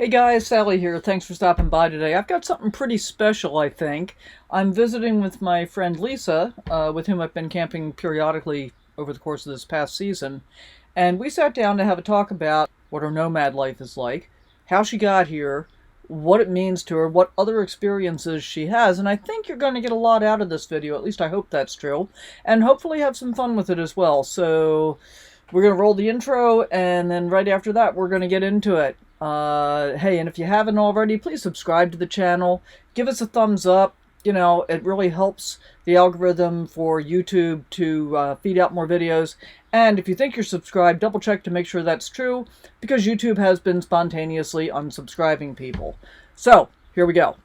Hey guys, Sally here. Thanks for stopping by today. I've got something pretty special, I think. I'm visiting with my friend Lisa, with whom I've been camping periodically over the course of this past season. And we sat down to have a talk about what her nomad life is like, how she got here, what it means to her, what other experiences she has. And I think you're going to get a lot out of this video. At least I hope that's true. And hopefully have some fun with it as well. So we're going to roll the intro, and then right after that, we're going to get into it. Hey, and if you haven't already, please subscribe to the channel. Give us a thumbs up. You know, it really helps the algorithm for YouTube to feed out more videos. And if you think you're subscribed, double check to make sure that's true, because YouTube has been spontaneously unsubscribing people. So, here we go.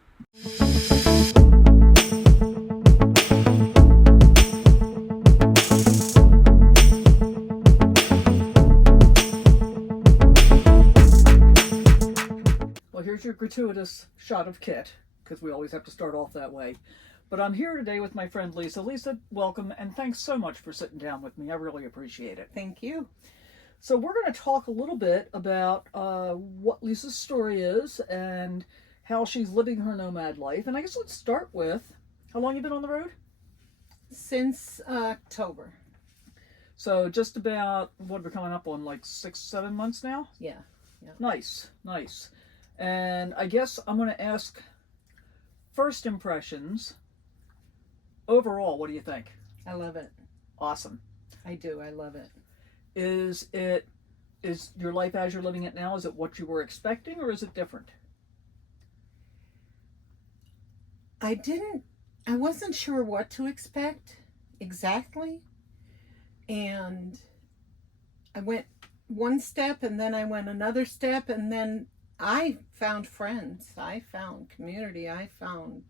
Well, here's your gratuitous shot of Kit, because we always have to start off that way. But I'm here today with my friend Lisa. Lisa, welcome, and thanks so much for sitting down with me. I really appreciate it. Thank you. So we're going to talk a little bit about what Lisa's story is and how she's living her nomad life. And I guess let's start with, how long you been on the road? Since October. So just about, what we're coming up on, like 6-7 months now? Yeah. Nice, nice. And I guess I'm going to ask first impressions. Overall, what do you think? I love it. Awesome. I do. I love it. Is your life as you're living it now, is it what you were expecting, or is it different? I wasn't sure what to expect exactly. And I went one step, and then I went another step, and then I found friends. I found community. I found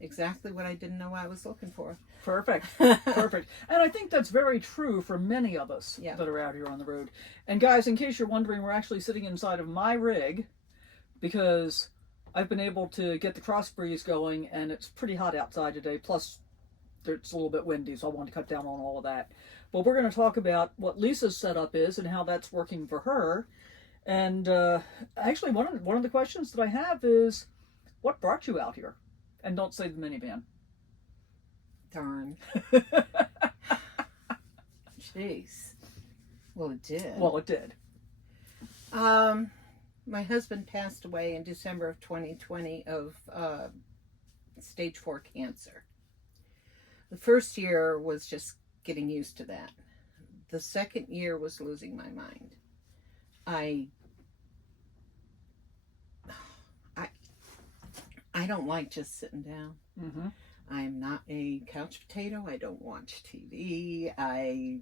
exactly what I didn't know I was looking for. Perfect. Perfect. And I think that's very true for many of us that are out here on the road. And guys, in case you're wondering, we're actually sitting inside of my rig because I've been able to get the cross breeze going, and it's pretty hot outside today. Plus, it's a little bit windy, so I wanted to cut down on all of that. But we're going to talk about what Lisa's setup is and how that's working for her. And actually, one of the questions that I have is, what brought you out here? And don't say the minivan. Darn. Jeez. Well, it did. Well, it did. My husband passed away in December of 2020 of stage 4 cancer. The first year was just getting used to that. The second year was losing my mind. I don't like just sitting down. Mm-hmm. I'm not a couch potato. I don't watch TV. I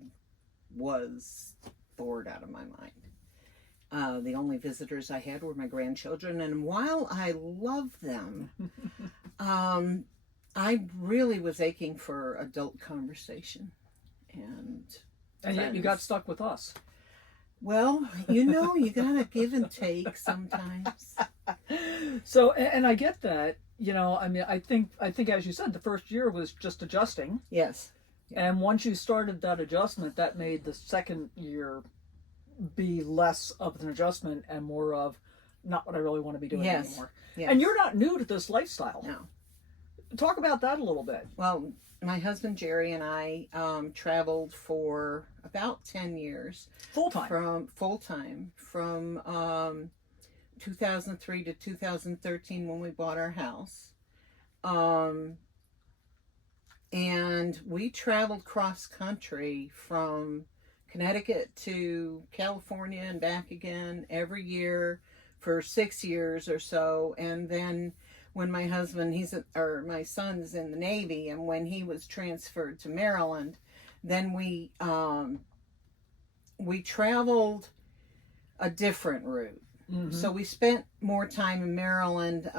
was bored out of my mind. The only visitors I had were my grandchildren, and while I love them, I really was aching for adult conversation. And yet you got stuck with us. Well, you gotta give and take sometimes. So, and I get that. I mean, I think as you said, the first year was just adjusting. Yes. And once you started that adjustment, that made the second year be less of an adjustment and more of not what I really want to be doing anymore. Yes. And you're not new to this lifestyle. No. Talk about that a little bit. Well, my husband Jerry and I traveled for about 10 years. Full-time? From 2003 to 2013 when we bought our house. And we traveled cross country from Connecticut to California and back again every year for 6 years or so. And then when my son's in the Navy, and when he was transferred to Maryland, then we traveled a different route. Mm-hmm. So we spent more time in Maryland.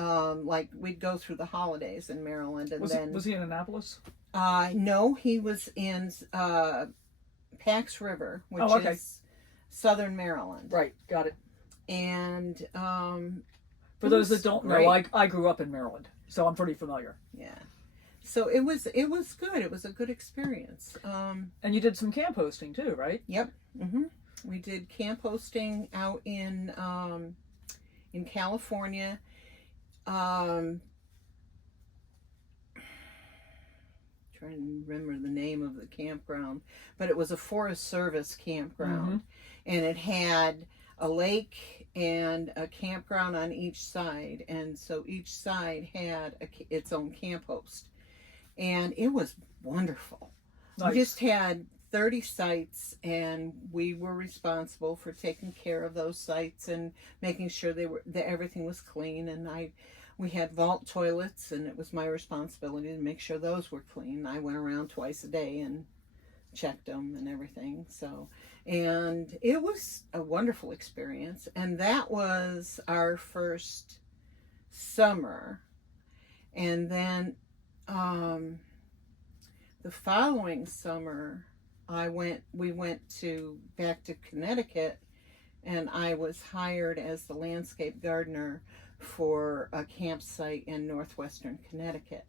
Like we'd go through the holidays in Maryland, and was he in Annapolis? No, he was in Pax River, which is southern Maryland. Right, got it. And for those that don't know, I grew up in Maryland, so I'm pretty familiar. Yeah. So it was good. It was a good experience. And you did some camp hosting too, right? Yep. Mm-hmm. We did camp hosting out in in California. Trying to remember the name of the campground, but it was a Forest Service campground, and it had a lake and a campground on each side, and so each side had its own camp host, and it was wonderful. Nice. We just had 30 sites, and we were responsible for taking care of those sites and making sure that everything was clean. And we had vault toilets, and it was my responsibility to make sure those were clean. I went around twice a day and checked them and everything. So, and it was a wonderful experience. And that was our first summer. And then the following summer, we went back to Connecticut, and I was hired as the landscape gardener for a campsite in northwestern Connecticut.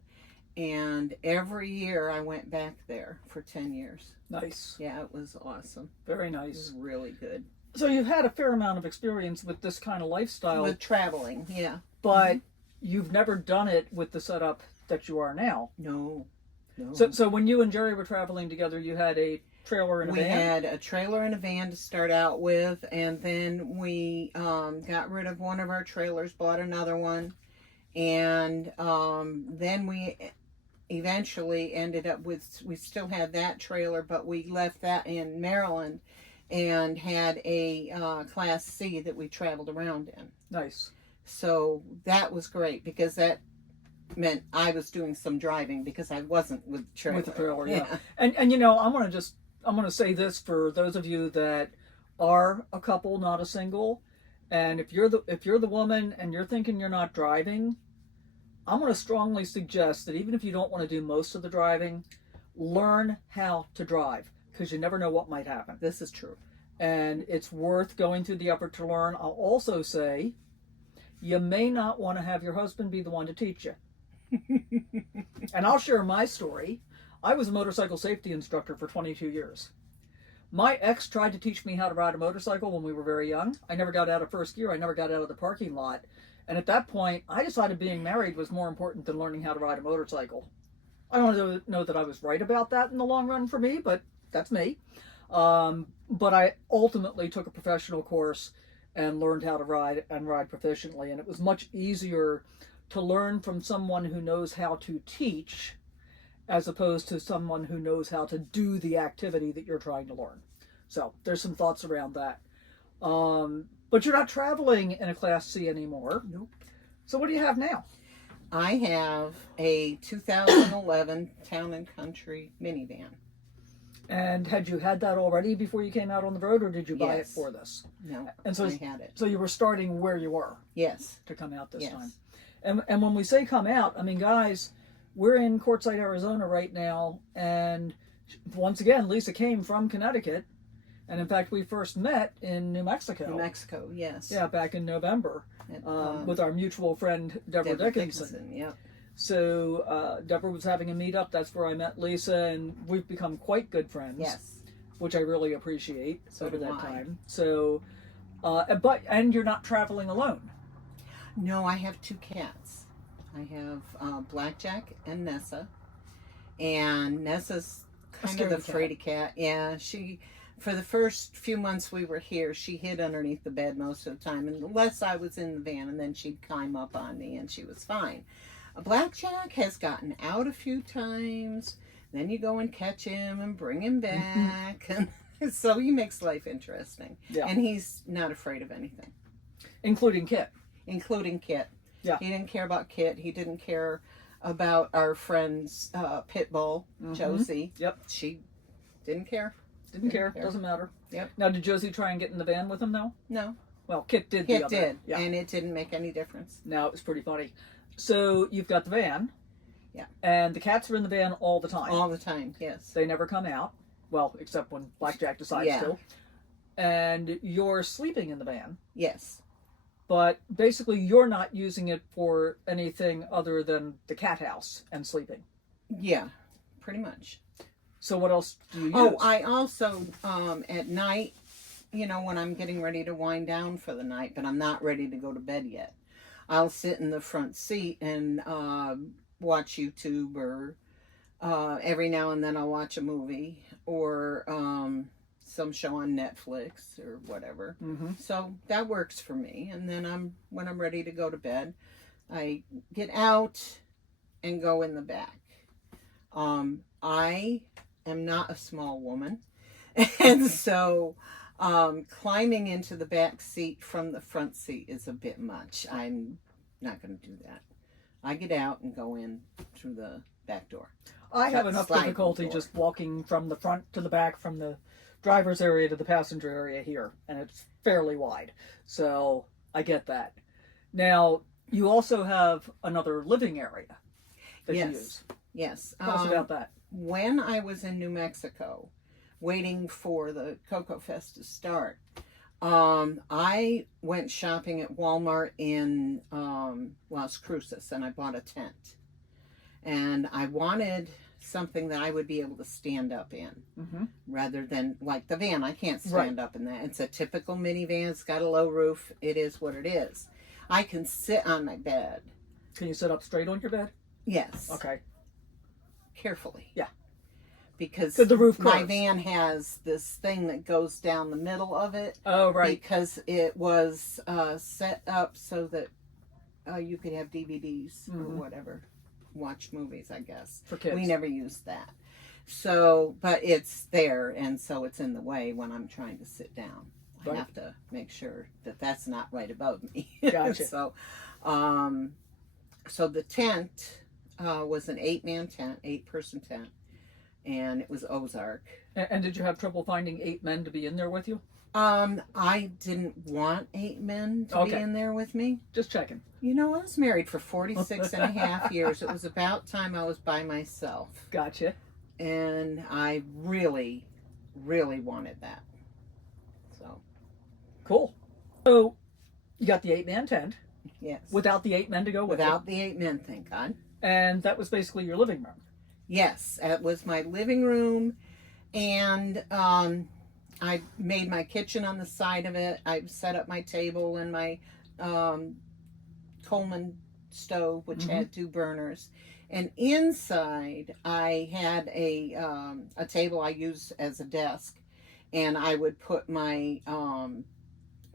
And every year I went back there for 10 years. Nice. Yeah, it was awesome. Very It nice. was really good. So you've had a fair amount of experience with this kind of lifestyle. With traveling, yeah. But you've never done it with the setup that you are now. No. So when you and Jerry were traveling together, you had a trailer and a van? We had a trailer and a van to start out with, and then we got rid of one of our trailers, bought another one, and then we eventually ended up with, we still had that trailer, but we left that in Maryland and had a Class C that we traveled around in. Nice. So that was great, because that meant I was doing some driving, because I wasn't with the trailer. With the trailer, yeah. And you know, I'm gonna say this for those of you that are a couple, not a single, and if you're the woman and you're thinking you're not driving, I'm gonna strongly suggest that even if you don't want to do most of the driving, learn how to drive, because you never know what might happen. This is true. And it's worth going through the effort to learn. I'll also say, you may not want to have your husband be the one to teach you. And I'll share my story. I was a motorcycle safety instructor for 22 years. My ex tried to teach me how to ride a motorcycle when we were very young. I never got out of first gear. I never got out of the parking lot. And at that point, I decided being married was more important than learning how to ride a motorcycle. I don't know that I was right about that in the long run for me, but that's me. But I ultimately took a professional course and learned how to ride and ride proficiently. And it was much easier to learn from someone who knows how to teach as opposed to someone who knows how to do the activity that you're trying to learn. So there's some thoughts around that. But you're not traveling in a Class C anymore. Nope. So what do you have now? I have a 2011 Town and Country minivan. And had you had that already before you came out on the road, or did you buy it Yes. for this? No, And so, I had it. So you were starting where you were Yes. to come out this Yes. time. And when we say come out, I mean, guys, we're in Quartzsite, Arizona right now. And once again, Lisa came from Connecticut. And in fact, we first met in New Mexico. New Mexico, yes. Yeah, back in November with our mutual friend, Deborah Dickinson. Yeah. So Deborah was having a meetup. That's where I met Lisa, and we've become quite good friends. Yes. Which I really appreciate So over do that I. time. So, and you're not traveling alone. No, I have two cats. I have Blackjack and Nessa. And Nessa's kind of the fraidy cat. Yeah, for the first few months we were here, she hid underneath the bed most of the time, unless I was in the van, and then she'd climb up on me, and she was fine. Blackjack has gotten out a few times. Then you go and catch him and bring him back, and so he makes life interesting. Yeah. And he's not afraid of anything, Including Kit. including Kit. Yeah. He didn't care about Kit. He didn't care about our friend's pit bull, Josie. Yep. She didn't care. Didn't care. Doesn't matter. Yep. Now, did Josie try and get in the van with him, though? No. Well, Kit did. Kit the other. did, Yeah. and it didn't make any difference. Now, it was pretty funny. So, you've got the van. Yeah. And the cats are in the van all the time. All the time, yes. They never come out. Well, except when Blackjack decides to. And you're sleeping in the van. Yes. But basically, you're not using it for anything other than the cat house and sleeping. Yeah, pretty much. So what else do you use? Oh, I also, at night, when I'm getting ready to wind down for the night, but I'm not ready to go to bed yet. I'll sit in the front seat and watch YouTube, or every now and then I'll watch a movie, or some show on Netflix or whatever. Mm-hmm. So that works for me. And then when I'm ready to go to bed, I get out and go in the back. I am not a small woman, and so climbing into the back seat from the front seat is a bit much. I'm not going to do that. I get out and go in through the back door. I have enough difficulty just walking from the front to the back, from the driver's area to the passenger area here, and it's fairly wide. So I get that. Now, you also have another living area that you use. Yes. Tell us about that. When I was in New Mexico, waiting for the Cocoa Fest to start, I went shopping at Walmart in Las Cruces, and I bought a tent. And I wanted something that I would be able to stand up in, rather than like the van. I can't stand up in that. It's a typical minivan. It's got a low roof. It is what it is. I can sit on my bed. Can you sit up straight on your bed? Yes. Okay. Carefully. Yeah. Because the roof my curves. van has this thing that goes down the middle of it. Oh, right. Because it was set up so that you could have DVDs or whatever. Watch movies, I guess. For kids. We never used that. So, but it's there, and so it's in the way when I'm trying to sit down. I have to make sure that that's not right above me. Gotcha. So the tent was an 8-man tent, 8-person tent, and it was Ozark. And did you have trouble finding 8 men to be in there with you? I didn't want 8 men to be in there with me. Just checking. I was married for 46 and a half years. It was about time I was by myself. Gotcha. And I really, really wanted that. So. Cool. So, you got the 8-man tent. Yes. Without the 8 men to go with Without the 8 men, thank God. And that was basically your living room. Yes, it was my living room, and I made my kitchen on the side of it. I set up my table and my Coleman stove, which had 2 burners. And inside, I had a table I used as a desk, and I would put my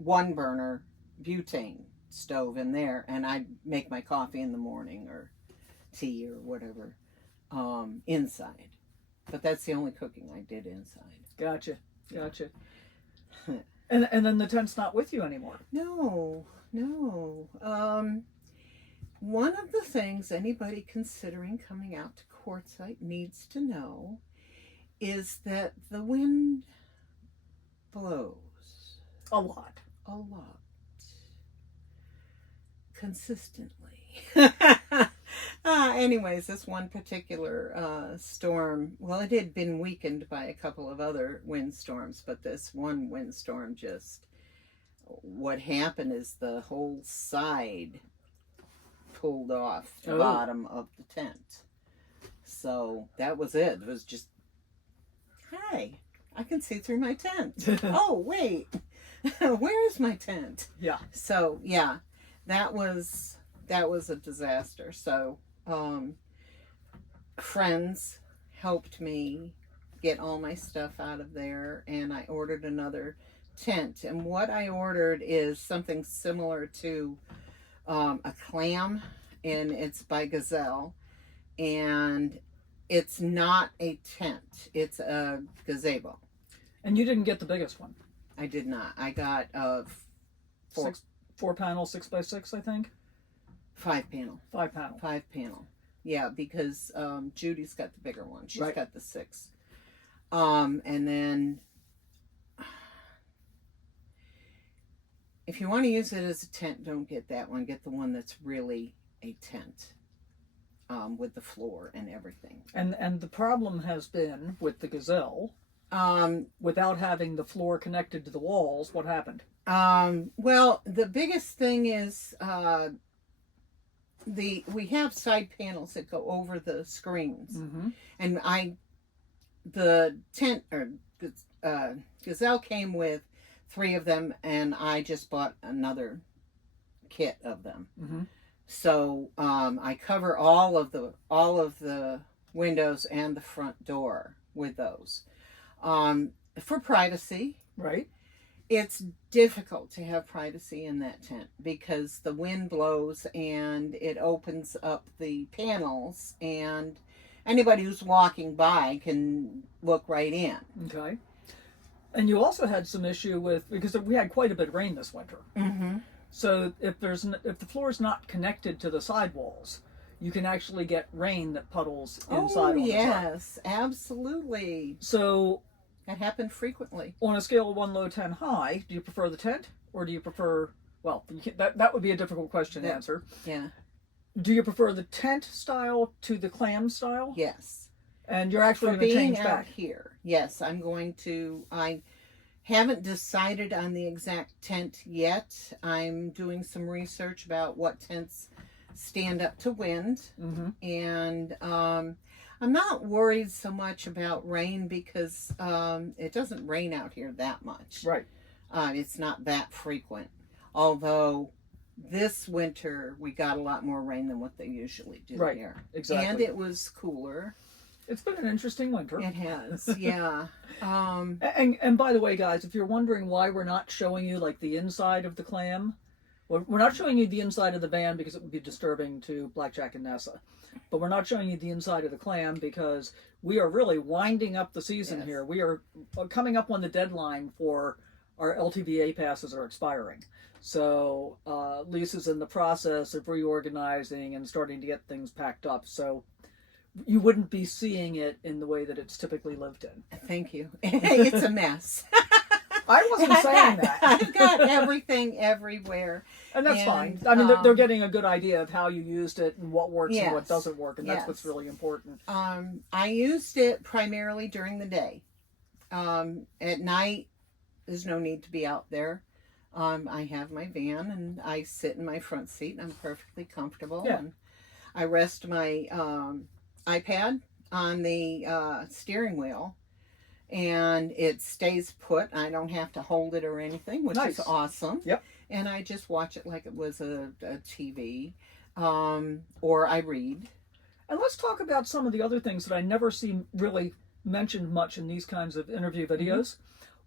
1-burner butane stove in there, and I'd make my coffee in the morning or tea or whatever inside. But that's the only cooking I did inside. Gotcha. And then the tent's not with you anymore. No. One of the things anybody considering coming out to Quartzsite needs to know is that the wind blows. A lot. Consistently. Anyways, this one particular storm, well, it had been weakened by a couple of other windstorms, but this one windstorm what happened is the whole side pulled off the bottom of the tent. So that was it. It was just, hi, I can see through my tent. Oh, wait, where is my tent? Yeah. So, yeah, that was a disaster. So, friends helped me get all my stuff out of there, and I ordered another tent. And what I ordered is something similar to a clam, and it's by Gazebo, and it's not a tent, it's a gazebo. And you didn't get the biggest one. I did not. I got a 4-panel 6x6, I think. 5-panel. 5-panel. 5-panel. Yeah, because Judy's got the bigger one. She's got the 6. And then if you want to use it as a tent, don't get that one. Get the one that's really a tent, with the floor and everything. And the problem has been with the Gazelle, without having the floor connected to the walls, what happened? Well, the biggest thing is we have side panels that go over the screens, and the tent or Gazelle came with 3 of them, and I just bought another kit of them. Mm-hmm. So I cover all of the windows and the front door with those for privacy. Right. It's difficult to have privacy in that tent because the wind blows and it opens up the panels, and anybody who's walking by can look right in. Okay. And you also had some issue with, because we had quite a bit of rain this winter. Mm-hmm. So if the floor is not connected to the sidewalls, you can actually get rain that puddles inside. Oh, yes, absolutely. So that happened frequently. On a scale of 1 low, 10 high, do you prefer the tent, or do you prefer? Well, that would be a difficult question to answer. Yeah. Do you prefer the tent style to the clam style? Yes. And you're actually going to change out back here. Yes, I'm going to. I haven't decided on the exact tent yet. I'm doing some research about what tents stand up to wind, mm-hmm. and I'm not worried so much about rain because it doesn't rain out here that much. Right. It's not that frequent. Although this winter we got a lot more rain than what they usually do right. here. Exactly. And it was cooler. It's been an interesting winter. It has, yeah. And by the way, guys, if you're wondering why we're not showing you like the inside of the clam, well, we're not showing you the inside of the van because it would be disturbing to Blackjack and Nessa. But we're not showing you the inside of the clam because we are really winding up the season yes. here. We are coming up on the deadline for our LTVA passes are expiring. So Lisa's in the process of reorganizing and starting to get things packed up. So you wouldn't be seeing it in the way that it's typically lived in. Thank you. It's a mess. I wasn't saying that. I've got everything everywhere. And that's fine. I mean, they're getting a good idea of how you used it and what works yes, and what doesn't work, and that's yes. what's really important. I used it primarily during the day. At night, there's no need to be out there. I have my van, and I sit in my front seat, and I'm perfectly comfortable. Yeah. And I rest my iPad on the steering wheel, and it stays put. I don't have to hold it or anything, which nice. is awesome. Yep. And I just watch it like it was a TV, or I read. And let's talk about some of the other things that I never see really mentioned much in these kinds of interview videos.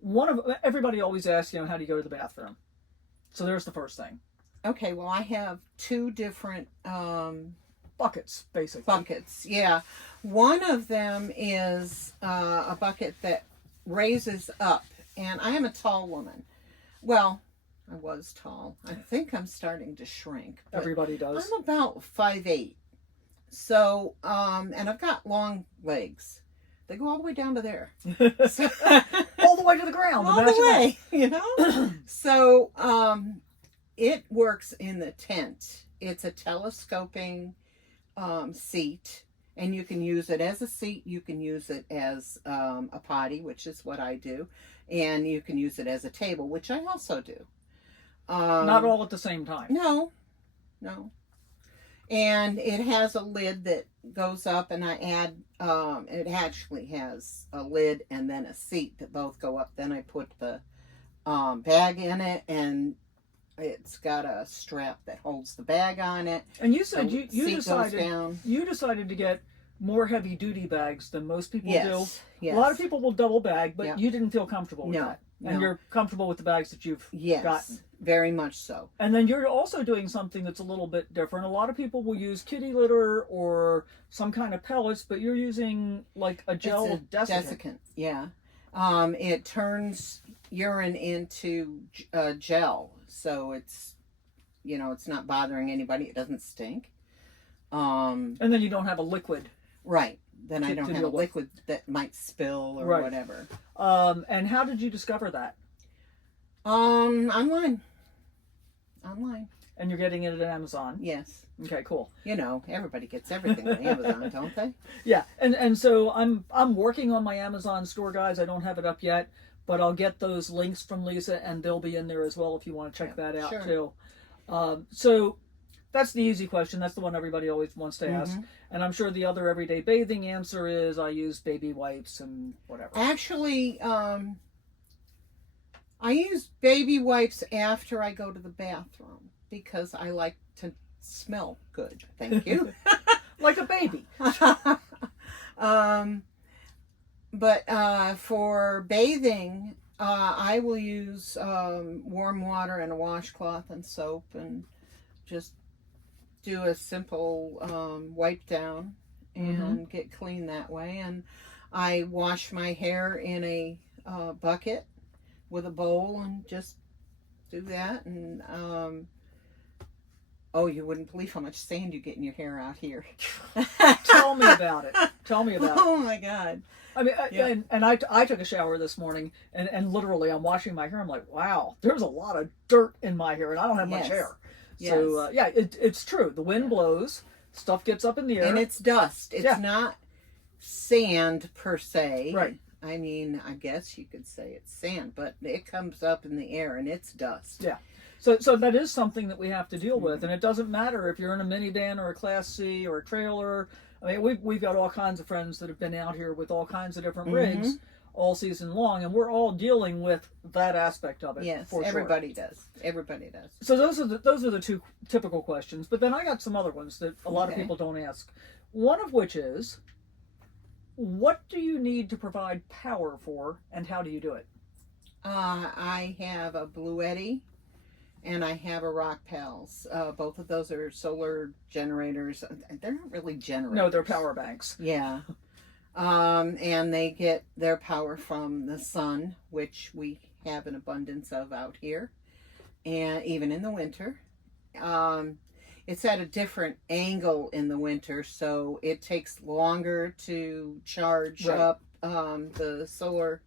Mm-hmm. Everybody always asks, how do you go to the bathroom? So there's the first thing. Okay, well, I have 2 different buckets, basically. Buckets, yeah. One of them is a bucket that raises up, and I am a tall woman. Well, I was tall. I think I'm starting to shrink. Everybody does. I'm about 5'8". So, and I've got long legs. They go all the way down to there. So, all the way to the ground. All the way, So, it works in the tent. It's a telescoping seat, and you can use it as a seat. You can use it as a potty, which is what I do, and you can use it as a table, which I also do. Not all at the same time. No. And it has a lid that goes up, and I add, it actually has a lid and then a seat that both go up. Then I put the bag in it, and it's got a strap that holds the bag on it. And you said you decided to get more heavy duty bags than most people do. Yes. A lot of people will double bag, but you didn't feel comfortable with that. And you're comfortable with the bags that you've gotten. Very much so. And then you're also doing something that's a little bit different. A lot of people will use kitty litter or some kind of pellets, but you're using like a gel desiccant. Yeah. It turns urine into gel, so it's it's not bothering anybody. It doesn't stink. And then you don't have a liquid. Right. Then I don't have a liquid that might spill or whatever. And how did you discover that? Online. And you're getting it at Amazon? Yes. Okay, cool. Everybody gets everything on Amazon, don't they? Yeah. And so I'm working on my Amazon store, guys. I don't have it up yet, but I'll get those links from Lisa, and they'll be in there as well if you want to check that out too. So that's the easy question. That's the one everybody always wants to ask. And I'm sure the other everyday bathing answer is I use baby wipes and whatever. Actually, I use baby wipes after I go to the bathroom because I like to smell good. Thank you. Like a baby. But for bathing, I will use warm water and a washcloth and soap and just do a simple wipe down and get clean that way. And I wash my hair in a bucket with a bowl and just do that. And oh, you wouldn't believe how much sand you get in your hair out here. Tell me about it. Tell me about it. Oh my God. I mean, I took a shower this morning, and literally I'm washing my hair. I'm like, wow, there's a lot of dirt in my hair, and I don't have much hair. So yeah, it's true. The wind blows, stuff gets up in the air, and it's dust. It's not sand per se. Right. I mean, I guess you could say it's sand, but it comes up in the air and it's dust. Yeah. So that is something that we have to deal with, and it doesn't matter if you're in a minivan or a Class C or a trailer. I mean, we've got all kinds of friends that have been out here with all kinds of different rigs all season long, and we're all dealing with that aspect of it. Yes, for everybody does. Everybody does. So those are the two typical questions, but then I got some other ones that a lot of people don't ask. One of which is, what do you need to provide power for, and how do you do it? I have a Bluetti and I have a Rock Pals. Both of those are solar generators. They're not really generators. No, they're power banks. Yeah. And they get their power from the sun, which we have an abundance of out here, and even in the winter. It's at a different angle in the winter, so it takes longer to charge up the solar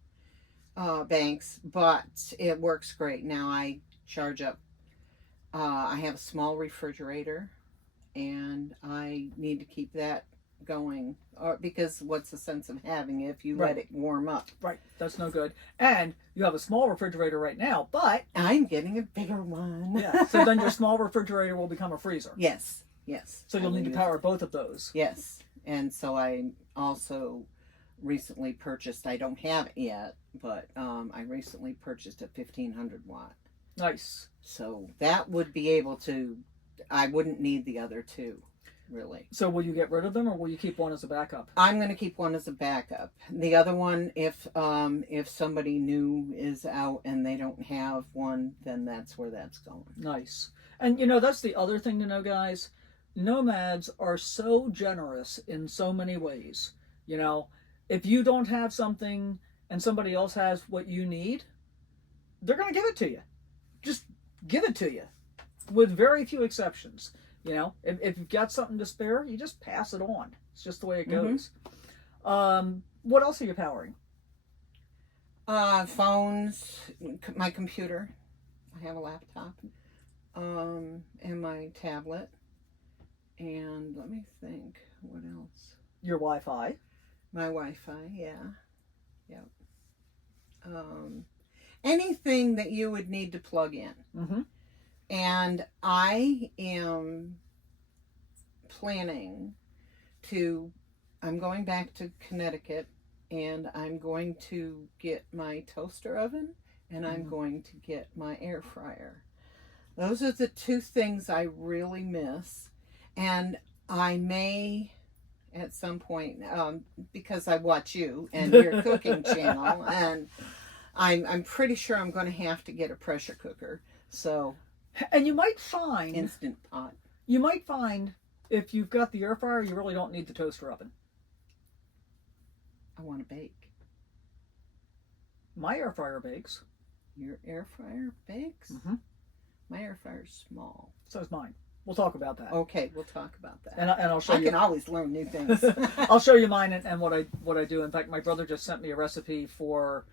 banks, but it works great. Now I charge up. I have a small refrigerator, and I need to keep that going, because what's the sense of having it if you let it warm up? Right, that's no good. And you have a small refrigerator right now, but I'm getting a bigger one. Yeah. So then your small refrigerator will become a freezer. Yes. So you'll need to power both of those. Yes. And so I also recently purchased, I don't have it yet, but I recently purchased a 1500 watt. Nice. So that would be able to, I wouldn't need the other two, really. So will you get rid of them, or will you keep one as a backup? I'm going to keep one as a backup. The other one, if somebody new is out and they don't have one, then that's where that's going. Nice. And that's the other thing to know, guys. Nomads are so generous in so many ways. If you don't have something and somebody else has what you need, they're going to give it to you. Just give it to you, with very few exceptions. If you've got something to spare, you just pass it on. It's just the way it goes. What else are you powering? Phones, my computer. I have a laptop, and my tablet. And let me think, what else? Your Wi-Fi. My Wi-Fi, yeah. Yep. Anything that you would need to plug in. And I am planning I'm going back to Connecticut, and I'm going to get my toaster oven, and I'm going to get my air fryer. Those are the two things I really miss. And I may, at some point, because I watch you and your cooking channel, and I'm pretty sure I'm going to have to get a pressure cooker. So, and you might find Instant Pot. You might find if you've got the air fryer, you really don't need the toaster oven. I want to bake. My air fryer bakes. Your air fryer bakes? My air fryer's small. So is mine. We'll talk about that. Okay, we'll talk about that. And I'll show you. I can always learn new things. I'll show you mine and what I do. In fact, my brother just sent me a recipe for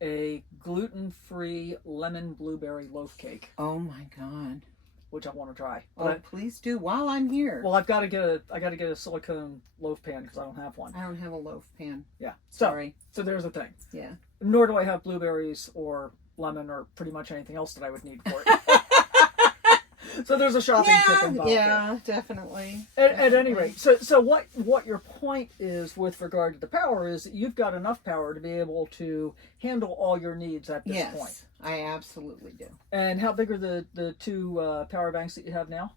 a gluten-free lemon blueberry loaf cake. Oh my God. Which I want to try. But please do while I'm here. Well, I got to get a silicone loaf pan because I don't have one. I don't have a loaf pan. Yeah. Sorry. So there's the thing. Yeah. Nor do I have blueberries or lemon or pretty much anything else that I would need for it. So there's a shopping trip involved. Yeah, definitely. At any rate, so what your point is with regard to the power is that you've got enough power to be able to handle all your needs at this point. Yes, I absolutely do. And how big are the two power banks that you have now?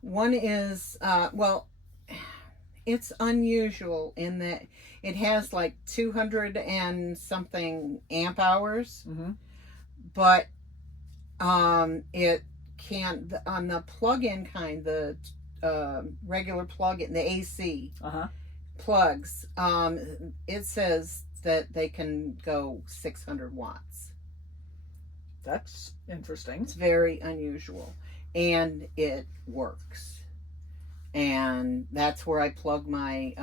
One is, well, it's unusual in that it has like 200 and something amp hours, but it can't, on the plug-in kind, the regular plug-in, the AC plugs, it says that they can go 600 watts. That's interesting. It's very unusual, and it works. And that's where I plug my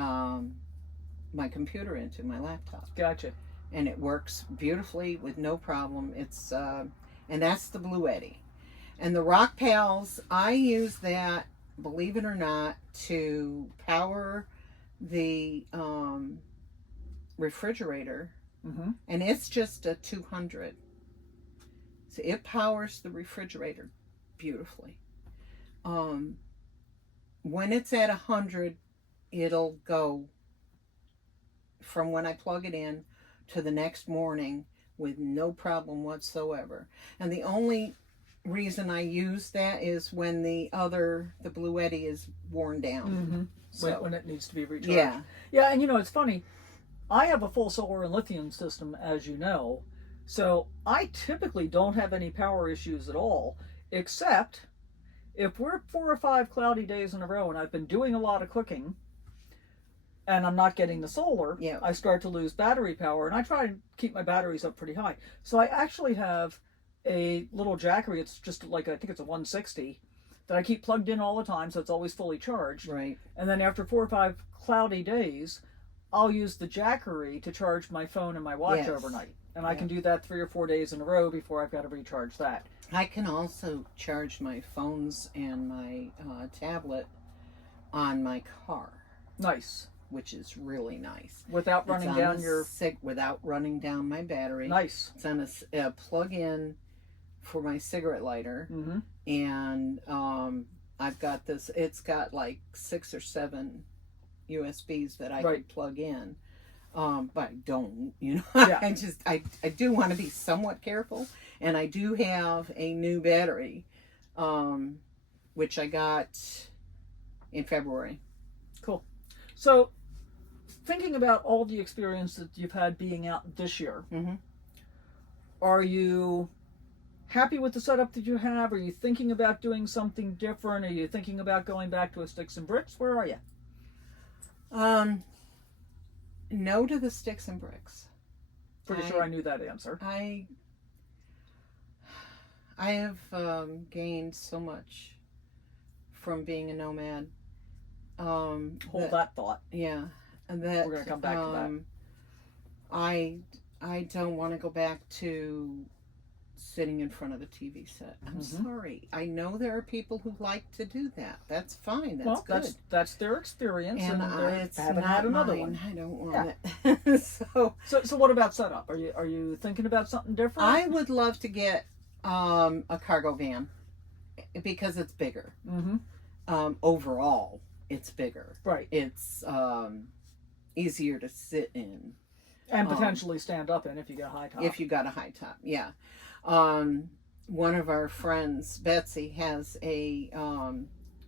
my computer into, my laptop. Gotcha. And it works beautifully with no problem. It's and that's the Blue Eddy. And the Rock Pals, I use that, believe it or not, to power the refrigerator. And it's just a 200. So it powers the refrigerator beautifully. When it's at 100, it'll go from when I plug it in to the next morning with no problem whatsoever. And the only reason I use that is when the Blue Eddy is worn down. So, when it needs to be recharged. Yeah. And it's funny. I have a full solar and lithium system, as you know, so I typically don't have any power issues at all, except if we're 4 or 5 cloudy days in a row and I've been doing a lot of cooking and I'm not getting the solar, I start to lose battery power, and I try to keep my batteries up pretty high. So I actually have a little Jackery. It's just like, I think it's a 160 that I keep plugged in all the time, so it's always fully charged. Right. And then after 4 or 5 cloudy days, I'll use the Jackery to charge my phone and my watch overnight. And I can do that 3 or 4 days in a row before I've got to recharge that. I can also charge my phones and my tablet on my car. Nice. Which is really nice. Without running down your... without running down my battery. Nice. It's on a plug-in for my cigarette lighter. And I've got this, it's got like 6 or 7 USBs that I can plug in. But I don't, I do want to be somewhat careful. And I do have a new battery, which I got in February. Cool. So, thinking about all the experience that you've had being out this year, are you happy with the setup that you have? Are you thinking about doing something different? Are you thinking about going back to a sticks and bricks? Where are you? No to the sticks and bricks. Pretty sure I knew that answer. I have gained so much from being a nomad. Hold that thought. Yeah. And that we're going to come back to that. I don't want to go back to sitting in front of a TV set. I'm sorry. I know there are people who like to do that. That's fine. That's good. That's their experience, and it's haven't not had another mine. one. I don't want it. So what about setup? Are you thinking about something different? I would love to get a cargo van because it's bigger. Overall, it's bigger. Right. It's easier to sit in. And potentially stand up in if you got a high top. If you got a high top, yeah. One of our friends, Betsy, has a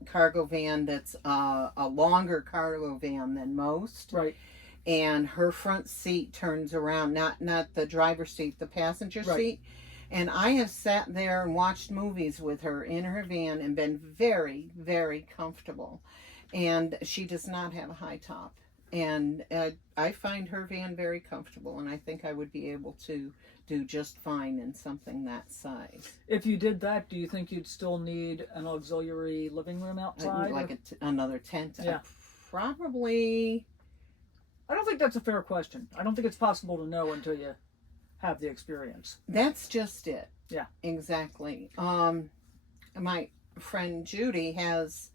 cargo van that's a longer cargo van than most. Right. And her front seat turns around, not the driver's seat, the passenger seat. And I have sat there and watched movies with her in her van and been very, very comfortable. And she does not have a high top. And I find her van very comfortable, and I think I would be able to do just fine in something that size. If you did that, do you think you'd still need an auxiliary living room outside? Like another tent? Yeah. Probably. I don't think that's a fair question. I don't think it's possible to know until you have the experience. That's just it. Yeah. Exactly. My friend Judy has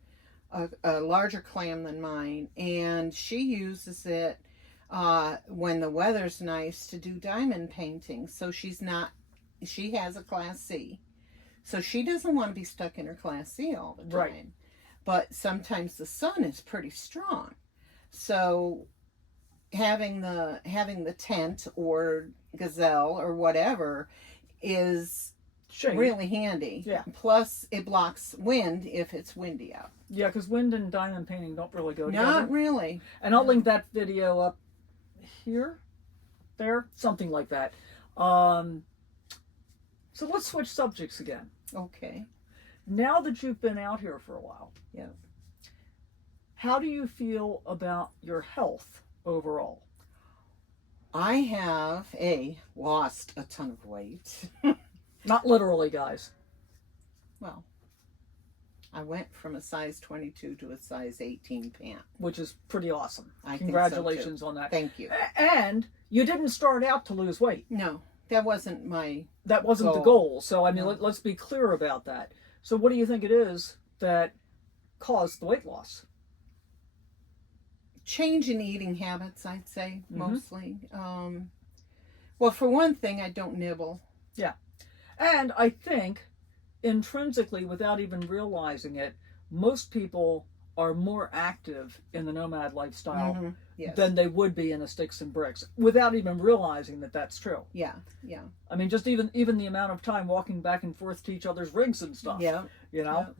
a larger clam than mine, and she uses it when the weather's nice to do diamond painting. So she has a Class C, So she doesn't want to be stuck in her Class C all the time. Right. But sometimes the sun is pretty strong. So having the tent or gazelle or whatever is Shade. really handy. Yeah. Plus it blocks wind if it's windy out. Yeah, because wind and diamond painting don't really go together. Not really. And I'll link that video up here, there, something like that. So let's switch subjects again. Okay. Now that you've been out here for a while, Yeah. how do you feel about your health overall? I have lost a ton of weight. Not literally, guys. Well, I went from a size 22 to a size 18 pant. Which is pretty awesome. I Congratulations on that. Thank you. And you didn't start out to lose weight. No, that wasn't my That wasn't the goal. goal. So, I mean, No. let's be clear about that. So what do you think it is that caused the weight loss? change in eating habits, I'd say, Mhm. mostly. Well, for one thing, I don't nibble. And I think intrinsically, without even realizing it, most people are more active in the nomad lifestyle Mhm. Yes. than they would be in a sticks and bricks, without even realizing that that's true. Yeah. I mean, just even the amount of time walking back and forth to each other's rigs and stuff. Yeah. You know,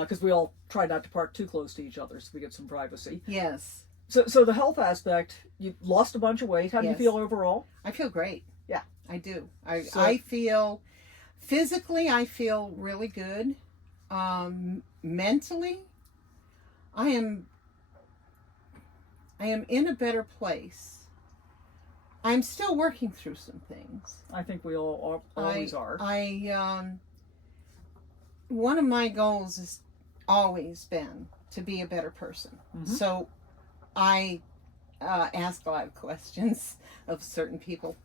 because we all try not to park too close to each other so we get some privacy. Yes. So the health aspect, you lost a bunch of weight. How do you Yes. feel overall? I feel great. Yeah. I do. So- I feel physically, I feel really good. Mentally, I am in a better place. I'm still working through some things. I think we all always are. One of my goals has always been to be a better person. Mhm. So I ask a lot of questions of certain people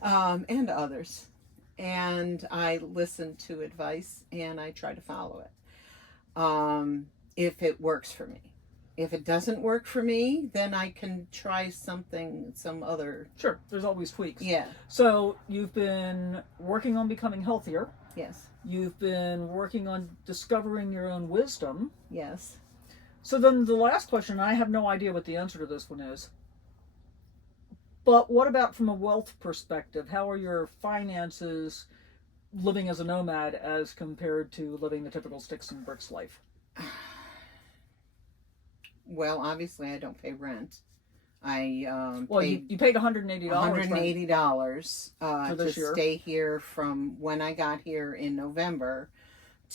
and others. And I listen to advice and I try to follow it if it works for me. If it doesn't work for me, then I can try some other. Sure, there's always tweaks. Yeah. So you've been working on becoming healthier. Yes. You've been working on discovering your own wisdom. Yes. So then the last question, I have no idea what the answer to this one is. But what about from a wealth perspective? How are your finances living as a nomad as compared to living the typical sticks and bricks life? Well, obviously, I don't pay rent. I Well, paid you paid $180. $180 For this to year. stay here from when I got here in November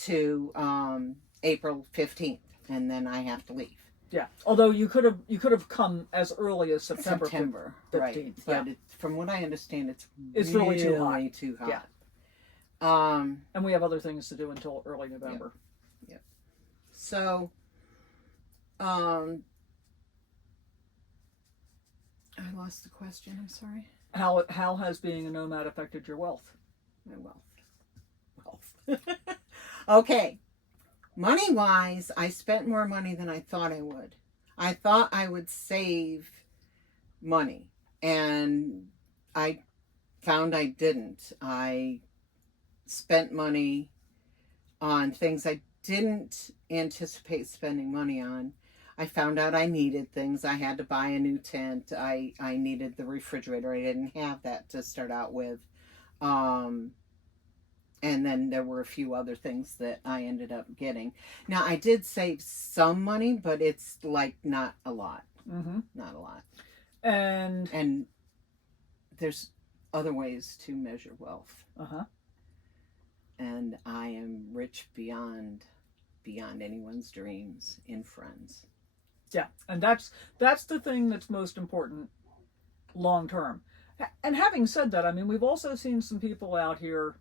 to April 15th, and then I have to leave. Yeah. Although you could have come as early as September right? 15th. But from what I understand, it's really too hot. Too hot. Yeah. And we have other things to do until early November. So, I lost the question. I'm sorry. How has being a nomad affected your wealth? My wealth. Okay. Money wise, I spent more money than I thought I would. I thought I would save money, and I found I didn't. I spent money on things I didn't anticipate spending money on. I found out I needed things. I had to buy a new tent. I needed the refrigerator. I didn't have that to start out with. And then there were a few other things that I ended up getting. Now, I did save some money, but it's like not a lot. Mm-hmm. Not a lot. And there's other ways to measure wealth. uh-huh. And I am rich beyond anyone's dreams in friends. Yeah, and that's the thing that's most important long term. And having said that, I mean, we've also seen some people out here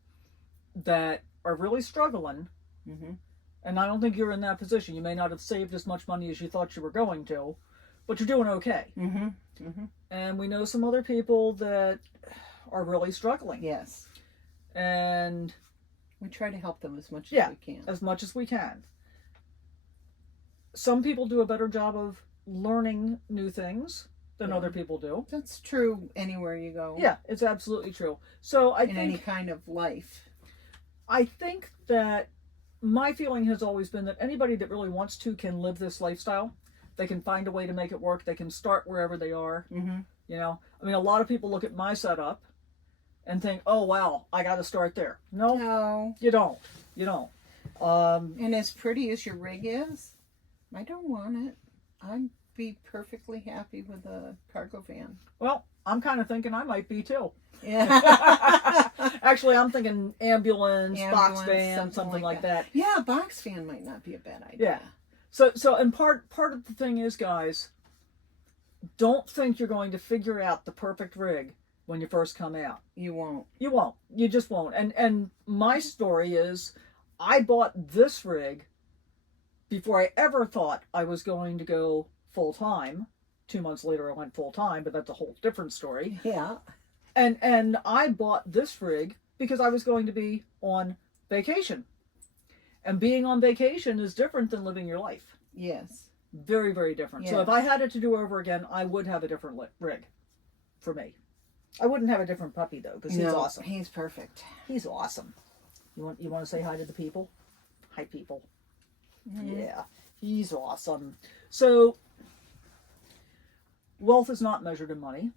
that are really struggling, Mm-hmm. and I don't think you're in that position. You may not have saved as much money as you thought you were going to, but you're doing okay. Mm-hmm. Mm-hmm. And we know some other people that are really struggling. Yes. And We try to help them as much Yeah. as we can. as much as we can. Some people do a better job of learning new things than Yeah. other people do. That's true anywhere you go. Yeah, it's absolutely true. So I In any think kind of life. I think that my feeling has always been that anybody that really wants to can live this lifestyle. They can find a way to make it work. They can start wherever they are. Mm-hmm. You know, I mean, a lot of people look at my setup and think, "Oh wow, I got to start there." No, No. you don't. You don't. And as pretty as your rig is, I don't want it. I'd be perfectly happy with a cargo van. Well, I'm kind of thinking I might be too. Yeah. Actually, I'm thinking ambulance, box Ambulance, van, something like that. Yeah, a box van might not be a bad idea. Yeah. So, and part of the thing is, guys, don't think you're going to figure out the perfect rig when you first come out. You won't. You won't. You just won't. And my story is, I bought this rig before I ever thought I was going to go full time. 2 months later, I went full time, but that's a whole different story. Yeah. And I bought this rig because I was going to be on vacation. And being on vacation is different than living your life. Yes. Very, very different. Yes. So if I had it to do over again, I would have a different rig for me. I wouldn't have a different puppy though, because he's awesome. He's perfect. He's awesome. You want to say hi to the people? Hi, people. Mm-hmm. Yeah, he's awesome. So wealth is not measured in money.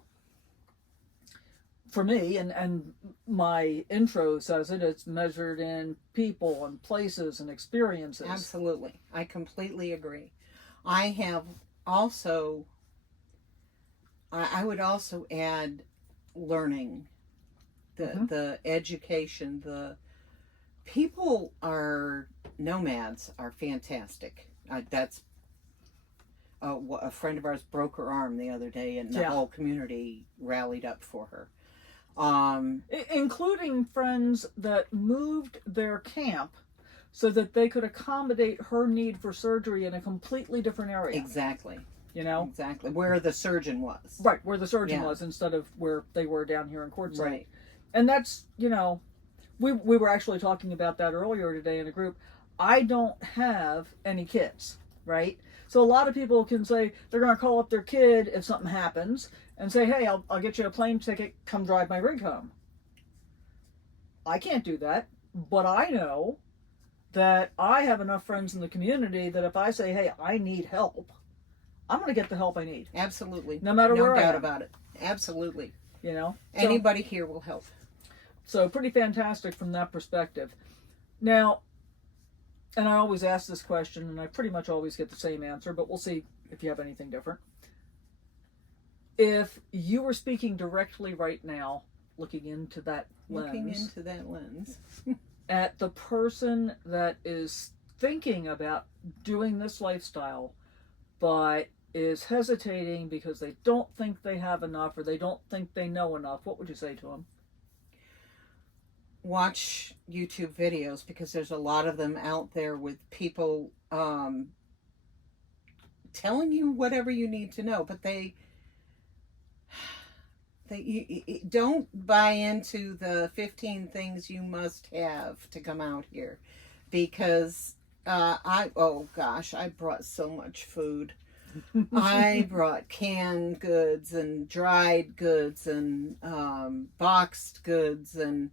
For me, and my intro says it's measured in people and places and experiences. Absolutely. I completely agree. I have also, I would also add learning, the education, the people nomads are fantastic. That's a friend of ours broke her arm the other day, and the whole community rallied up for her. Including friends that moved their camp so that they could accommodate her need for surgery in a completely different area. Exactly. You know? Exactly. Where the surgeon was. Right, where the surgeon was instead of where they were down here in Quartzsite. Right. And that's, you know, we were actually talking about that earlier today in a group. I don't have any kids, right? So a lot of people can say they're going to call up their kid if something happens and say, hey, I'll get you a plane ticket, come drive my rig home. I can't do that, but I know that I have enough friends in the community that if I say, hey, I need help, I'm going to get the help I need. Absolutely. No matter where I am. No doubt about it. Absolutely. You know? Anybody here will help. So pretty fantastic from that perspective. Now, and I always ask this question, and I pretty much always get the same answer, but we'll see if you have anything different. If you were speaking directly right now, looking into that lens, at the person that is thinking about doing this lifestyle, but is hesitating because they don't think they have enough or they don't think they know enough, what would you say to them? Watch YouTube videos, because there's a lot of them out there with people telling you whatever you need to know, but you don't buy into the 15 things you must have to come out here, because I brought so much food. I brought canned goods and dried goods and boxed goods, and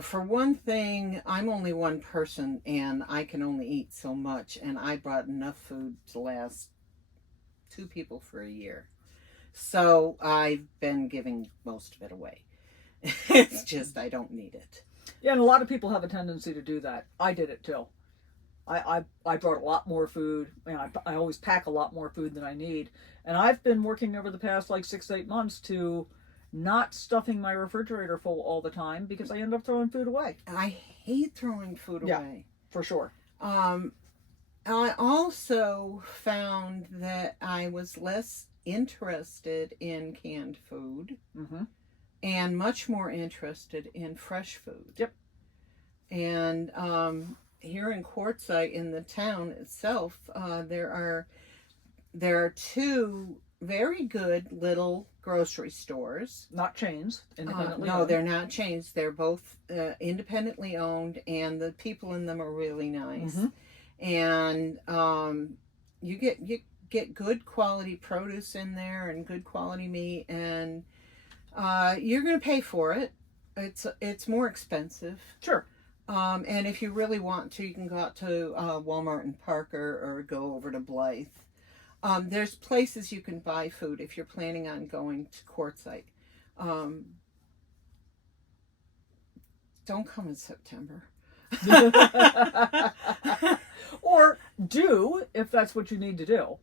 for one thing, I'm only one person and I can only eat so much, and I brought enough food to last 2 people for a year. So I've been giving most of it away. It's just I don't need it. Yeah, and a lot of people have a tendency to do that. I did it too. I brought a lot more food. I always pack a lot more food than I need. And I've been working over the past 6 to 8 months to not stuffing my refrigerator full all the time, because I end up throwing food away. I hate throwing food away. For sure. I also found that I was less interested in canned food and much more interested in fresh food. Yep. And here in Quartzsite, in the town itself, there are 2 very good little grocery stores. Not chains. Independently no, owned. they're not chains. They're both independently owned, and the people in them are really nice. And you get good quality produce in there and good quality meat, and you're going to pay for it. It's more expensive. Sure. And if you really want to, you can go out to Walmart and Parker or go over to Blythe. There's places you can buy food if you're planning on going to Quartzsite. Don't come in September. Or do, if that's what you need to do.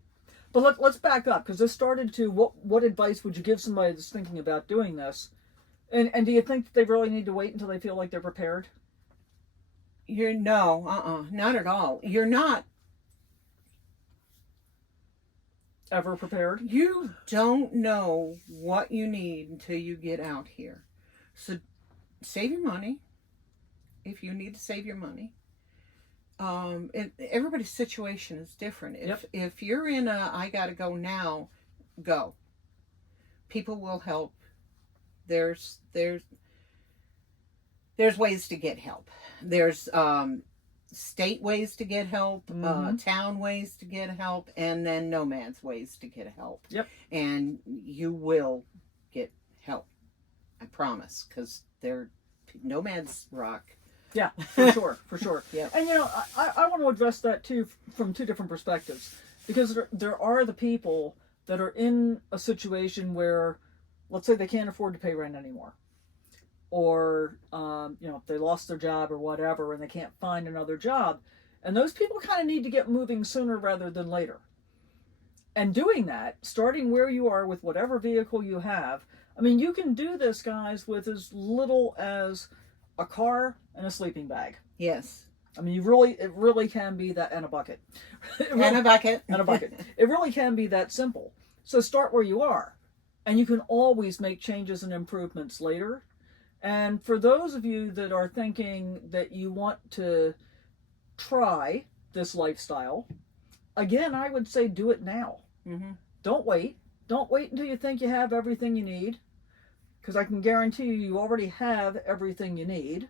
But let's back up, because this started to, what advice would you give somebody that's thinking about doing this? And do you think that they really need to wait until they feel like they're prepared? Not at all. You're not ever prepared. You don't know what you need until you get out here. So save your money if you need to save your money. Everybody's situation is different. If you're in a I gotta go now, go. People will help. There's ways to get help. There's state ways to get help, town ways to get help, and then Nomads ways to get help. Yep. And you will get help. I promise, because Nomads rock. Yeah, for sure, for sure. Yeah. And I want to address that too from two different perspectives, because there are the people that are in a situation where, let's say, they can't afford to pay rent anymore, or they lost their job or whatever, and they can't find another job, and those people kind of need to get moving sooner rather than later. And doing that, starting where you are with whatever vehicle you have, I mean, you can do this, guys, with as little as a car and a sleeping bag. Yes. I mean, it really can be that, and a bucket. And a bucket. And a bucket. It really can be that simple. So start where you are, and you can always make changes and improvements later. And for those of you that are thinking that you want to try this lifestyle, again, I would say do it now. Mm-hmm. Don't wait. Don't wait until you think you have everything you need, because I can guarantee you already have everything you need.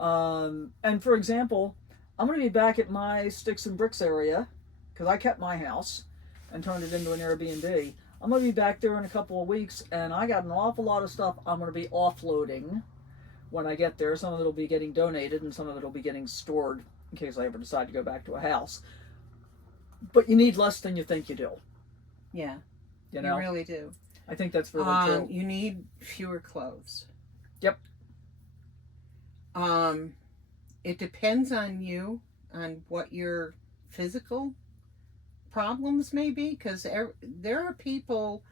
And for example, I'm going to be back at my sticks and bricks area, because I kept my house and turned it into an Airbnb. I'm going to be back there in a couple of weeks, and I got an awful lot of stuff I'm going to be offloading when I get there. Some of it will be getting donated, and some of it will be getting stored in case I ever decide to go back to a house. But you need less than you think you do. Yeah, you really do. I think that's really true. You need fewer clothes. Yep. It depends on you, on what your physical problems may be, because there are people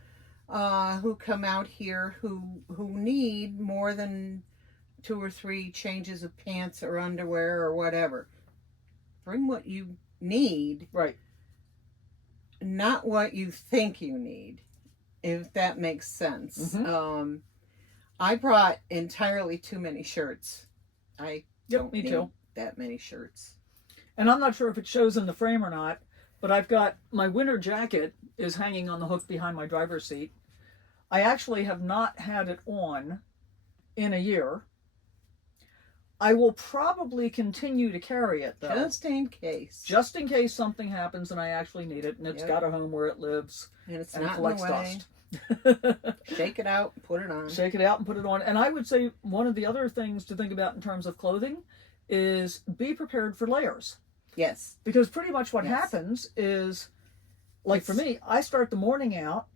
who come out here who need more than 2 or 3 changes of pants or underwear or whatever. Bring what you need, right? Not what you think you need, if that makes sense. Mm-hmm. I brought entirely too many shirts. I don't me need too. that many shirts. And I'm not sure if it shows in the frame or not, but I've got my winter jacket is hanging on the hook behind my driver's seat. I actually have not had it on in a year. I will probably continue to carry it, though. Just in case. Just in case something happens and I actually need it, and it's got a home where it lives, and it's and not it collects in the way. dust. Shake it out, put it on. Shake it out and put it on. And I would say one of the other things to think about in terms of clothing is be prepared for layers. Yes. Because pretty much what happens is, like for me, I start the morning out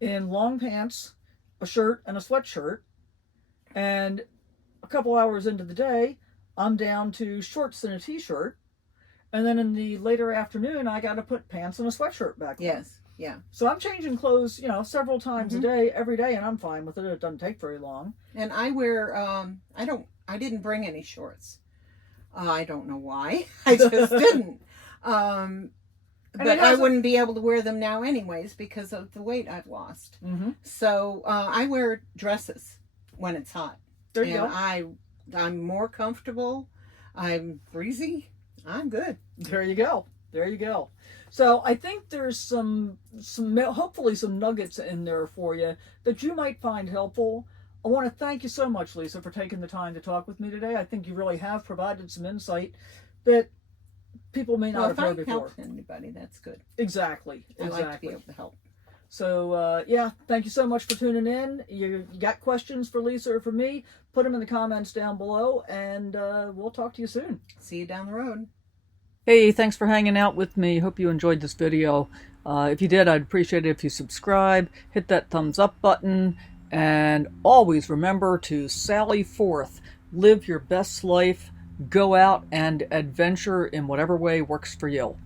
in long pants, a shirt, and a sweatshirt, and a couple hours into the day, I'm down to shorts and a t-shirt, and then in the later afternoon, I got to put pants and a sweatshirt back on. Yes, yeah. So I'm changing clothes, several times a day, every day, and I'm fine with it. It doesn't take very long. And I wear, I didn't bring any shorts. I don't know why. I just didn't. But I wouldn't be able to wear them now anyways because of the weight I've lost. Mm-hmm. So I wear dresses when it's hot. There you go. I'm more comfortable. I'm breezy. I'm good. There you go. There you go. So I think there's some hopefully some nuggets in there for you that you might find helpful. I want to thank you so much, Lisa, for taking the time to talk with me today. I think you really have provided some insight that people may not have heard before. If I help anybody, that's good. Exactly. I like to be able to help. So, thank you so much for tuning in. You got questions for Lisa or for me, put them in the comments down below, and we'll talk to you soon. See you down the road. Hey, thanks for hanging out with me. Hope you enjoyed this video. If you did, I'd appreciate it if you subscribe, hit that thumbs up button, and always remember to sally forth, live your best life, go out and adventure in whatever way works for you.